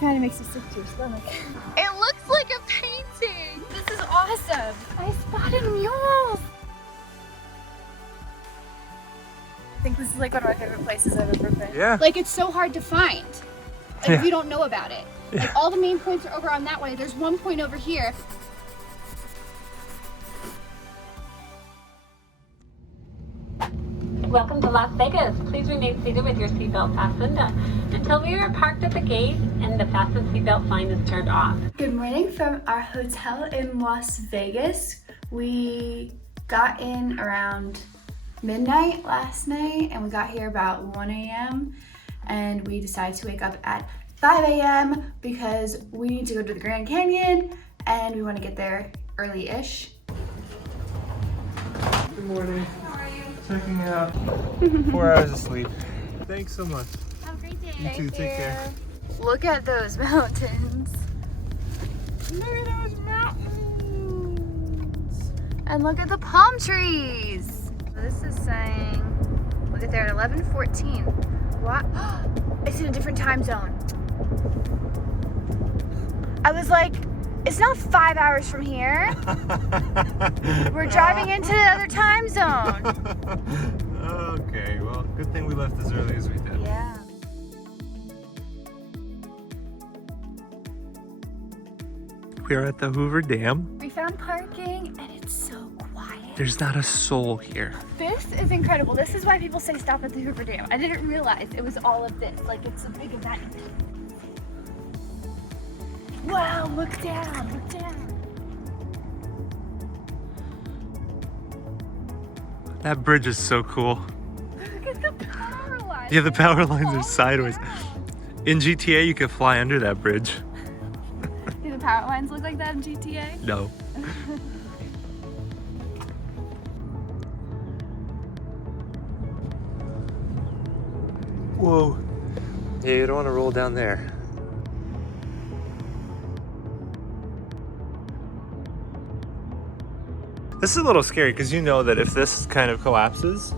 Kind of makes you sick to your stomach. It looks like a painting. This is awesome. I spotted mules. I think this is like one of my favorite places I've ever been. Yeah. Like it's so hard to find if you don't know about it. Yeah. Like all the main points are over on that way. There's one point over here. Welcome to Las Vegas. Please remain seated with your seatbelt fastened until we are parked at the gate and the fasten seatbelt sign is turned off. Good morning from our hotel in Las Vegas. We got in around midnight last night and we got here about 1 a.m. and we decided to wake up at 5 a.m. because we need to go to the Grand Canyon and we want to get there early-ish. Good morning. Checking out. 4 hours of sleep. Thanks so much. Have a great day. You too. Take care. Look at those mountains. Look at those mountains. And look at the palm trees. This is saying, we'll get there at 11:14. What? It's in a different time zone. I was like, it's not 5 hours from here. We're driving into the other time zone. Okay, well, good thing we left as early as we did. Yeah. We are at the Hoover Dam. We found parking and it's so quiet. There's not a soul here. This is incredible. This is why people say stop at the Hoover Dam. I didn't realize it was all of this. Like it's a big event. Wow, look down, look down. That bridge is so cool. Look at the power lines. Yeah, the power lines are sideways. In GTA, you could fly under that bridge. Do the power lines look like that in GTA? No. Whoa. Yeah, you don't want to roll down there. This is a little scary because you know that if this kind of collapses,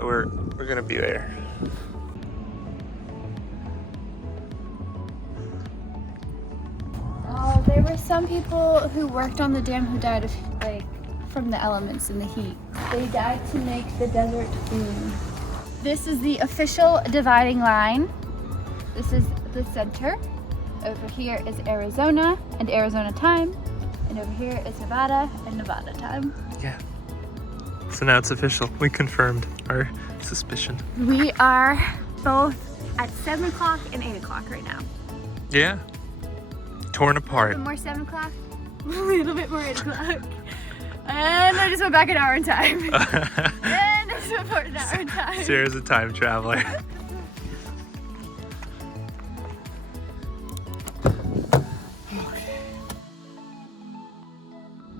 we're gonna be there. Oh, there were some people who worked on the dam who died of from the elements and the heat. They died to make the desert food. This is the official dividing line. This is the center. Over here is Arizona and Arizona time. And over here is Nevada and Nevada time. Yeah. So now it's official. We confirmed our suspicion. We are both at 7 o'clock and 8 o'clock right now. Yeah. Torn A apart. little more 7 o'clock, a little bit more 8 o'clock. And I just went back an hour in time. And I just went forward an hour in time. Sarah's a time traveler.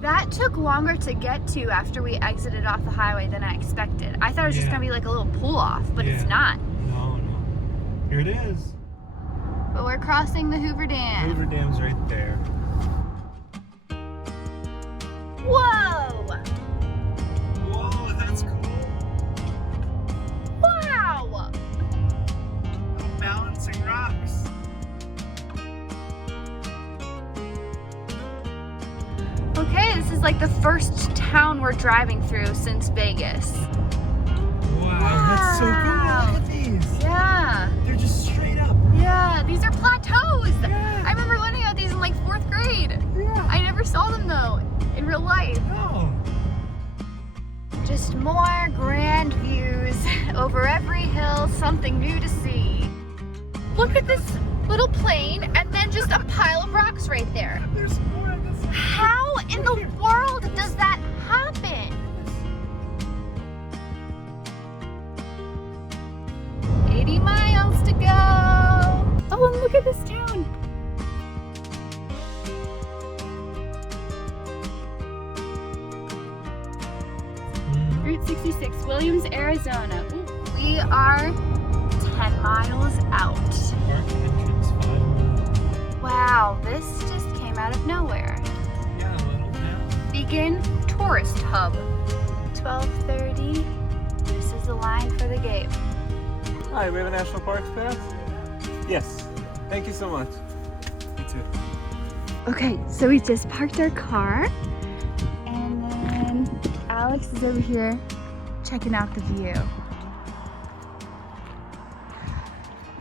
That took longer to get to after we exited off the highway than I expected. I thought it was just gonna be like a little pull off, but it's not. No. Here it is. But we're crossing the Hoover Dam. Hoover Dam's right there. Whoa! Whoa, that's cool. Wow! Balancing rocks. Okay, this is like the first town we're driving through since Vegas. Wow, that's so cool. Look at these. Yeah. They're just straight up. Yeah, these are plateaus. Yeah. I remember learning about these in like 4th grade. Yeah. I never saw them though, in real life. Oh. Just more grand views over every hill, something new to see. Look at this little plain and then just a pile of rocks right there. There's more on this side. How in the world does that happen? 80 miles to go. Oh, and look at this town. Route 66, Williams, Arizona. Ooh, we are 10 miles out. Park entrance 5. Wow, this just came out of nowhere. Yeah, a little town. Begin tourist hub. 12:30. This is the line for the gate. Hi, we have a National Parks Pass? Yes. Thank you so much. You too. Okay, so we just parked our car and then Alex is over here checking out the view.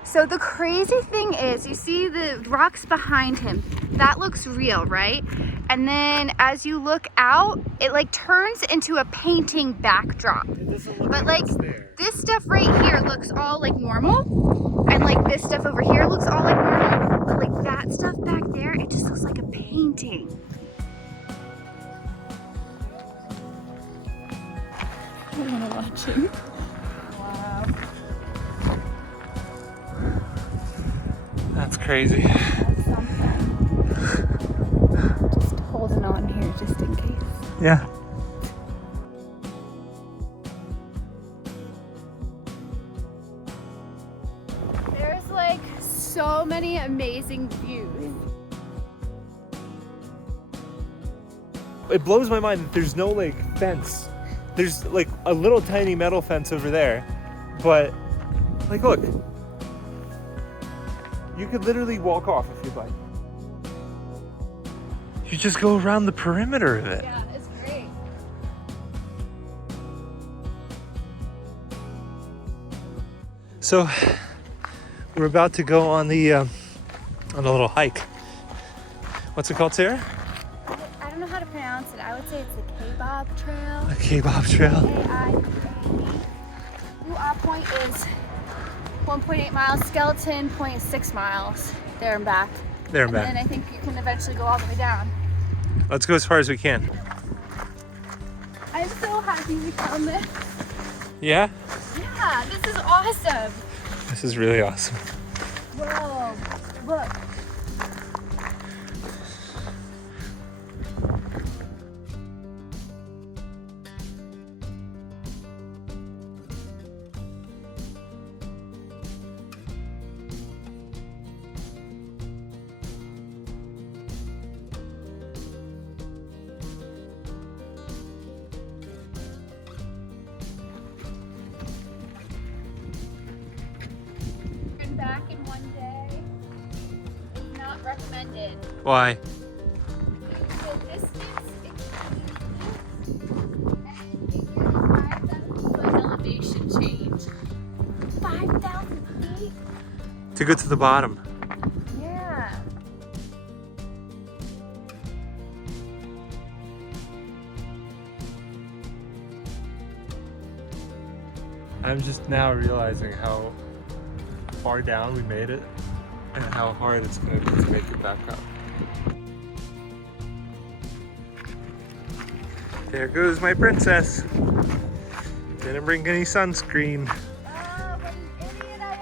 So the crazy thing is, you see the rocks behind him, that looks real, right? And then as you look out, it like turns into a painting backdrop. But like this stuff right here looks all like normal. And like this stuff over here looks all like normal. But like that stuff back there, it just looks like a painting. I want to watch him. Wow. That's crazy. That's something. Just holding on here just in case. Yeah. There's like so many amazing views. It blows my mind that there's no like fence. There's like a little tiny metal fence over there, but like look, you could literally walk off if you'd like. You just go around the perimeter of it. Yeah, it's great. So we're about to go on a little hike. What's it called, Sarah? I don't know how to pronounce it. I would say it's the K-Bob Trail. A K-Bob Trail. K-I-B-A-B. Our point is 1.8 miles. Skeleton, 0.6 miles. There and back. There and back. And then I think you can eventually go all the way down. Let's go as far as we can. I'm so happy we found this. Yeah? Yeah, this is awesome. This is really awesome. Whoa, look. Back in one day is not recommended. Why? The distance and 5,000 foot elevation change. 5,000 feet? To go to the bottom. Yeah. I'm just now realizing how far down we made it and how hard it's going to be to make it back up. There goes my princess. Didn't bring any sunscreen. Oh, what an idiot I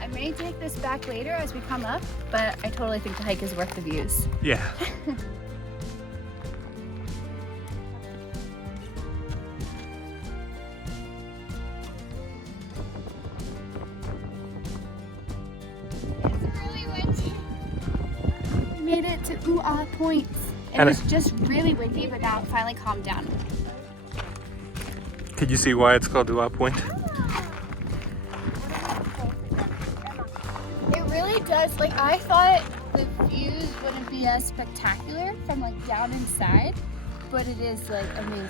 am. I may take this back later as we come up, but I totally think the hike is worth the views. Yeah. Made it to Ooh-Ah Point. It was just really windy, but now it finally calmed down. Could you see why it's called Hoover Point? It really does. Like, I thought the views wouldn't be as spectacular from like down inside, but it is like amazing.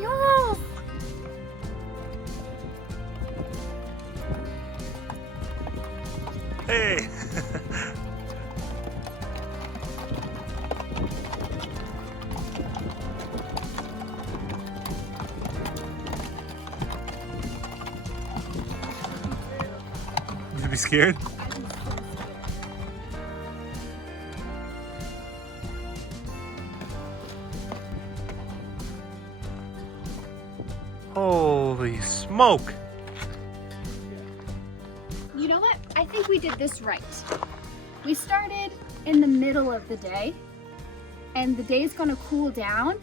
Mules. Hey! You be scared? Holy smoke! You know what? I think we did this right. We started in the middle of the day, and the day's gonna cool down,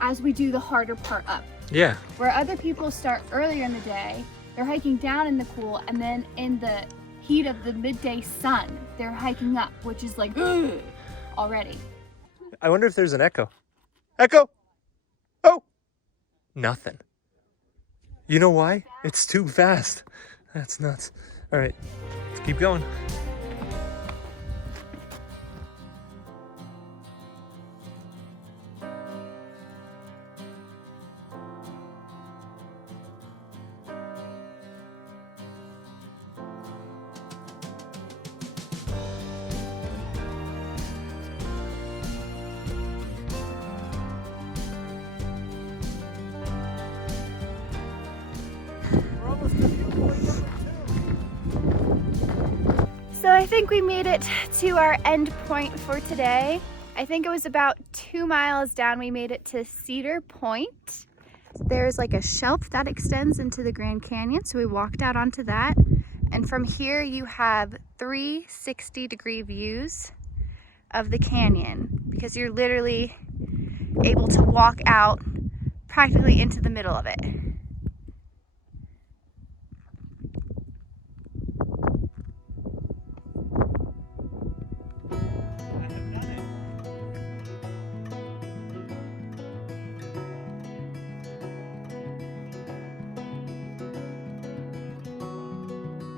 as we do the harder part up. Yeah. Where other people start earlier in the day, they're hiking down in the cool, and then in the heat of the midday sun, they're hiking up, which is like already. I wonder if there's an echo. Echo! Oh! Nothing. You know why? It's too fast. That's nuts. All right, let's keep going. So I think we made it to our end point for today. I think it was about 2 miles down we made it to Cedar Point. There's like a shelf that extends into the Grand Canyon, so we walked out onto that. And from here you have 360-degree views of the canyon, because you're literally able to walk out practically into the middle of it.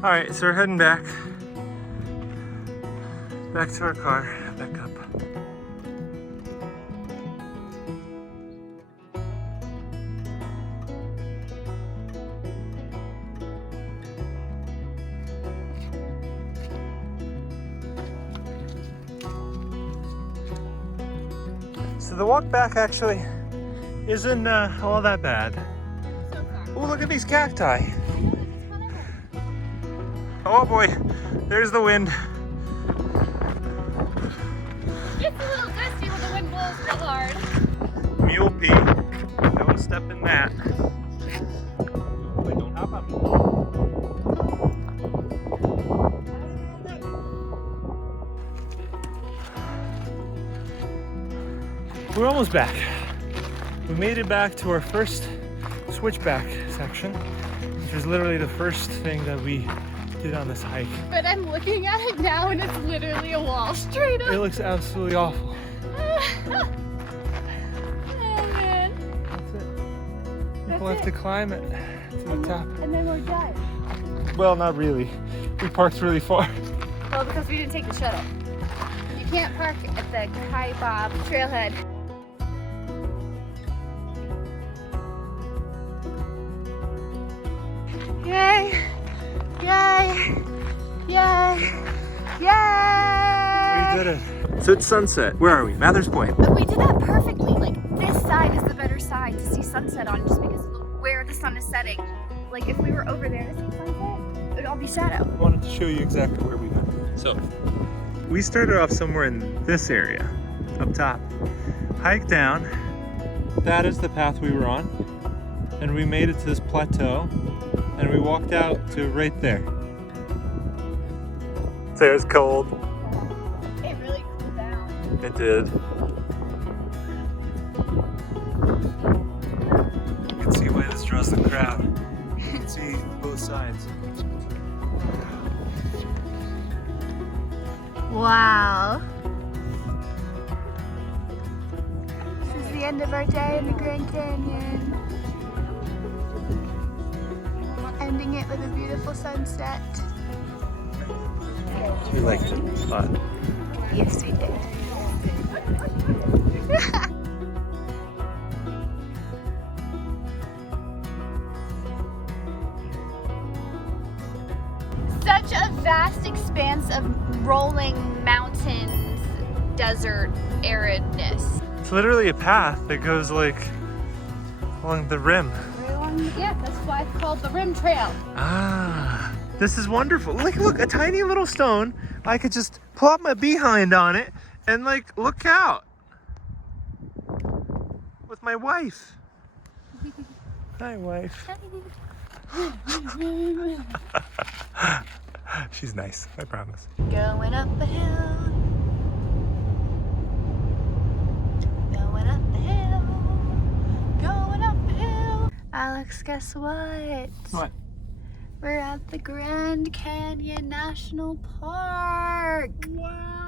All right, so we're heading back to our car, back up. So the walk back actually isn't all that bad. So far. Oh, look at these cacti. Oh boy, there's the wind. It's a little gusty when the wind blows real hard. Mule pee. Don't step in that. Wait, don't hop on me. We're almost back. We made it back to our first switchback section, which was literally the first thing that we did on this hike. But I'm looking at it now and it's literally a wall straight up. It looks absolutely awful. Oh man. That's it. People have to climb it to the top. And then we're done. Well, not really. We parked really far. Well, because we didn't take the shuttle. You can't park at the Kai Bob trailhead. Yay! Yay! Yay! Yay! We did it. So it's sunset. Where are we? Mathers Point. But we did that perfectly. Like, this side is the better side to see sunset on, just because of where the sun is setting. Like, if we were over there to see sunset, it would all be shadow. I wanted to show you exactly where we went. So, we started off somewhere in this area, up top. Hiked down. That is the path we were on. And we made it to this plateau. And we walked out to right there. There's cold. It really cooled down. It did. You can see why this draws the crowd. You can see both sides. Wow. This is the end of our day in the Grand Canyon. Ending it with a beautiful sunset. We liked it a lot. Yes, we did. Such a vast expanse of rolling mountains, desert, aridness. It's literally a path that goes like along the rim. Yeah, that's why it's called the Rim Trail. Ah, this is wonderful. Like, look, a tiny little stone. I could just plop my behind on it and like look out with my wife. Hi, wife. She's nice, I promise. Going up a hill. Going up the hill. Alex, guess what? What? We're at the Grand Canyon National Park. Wow.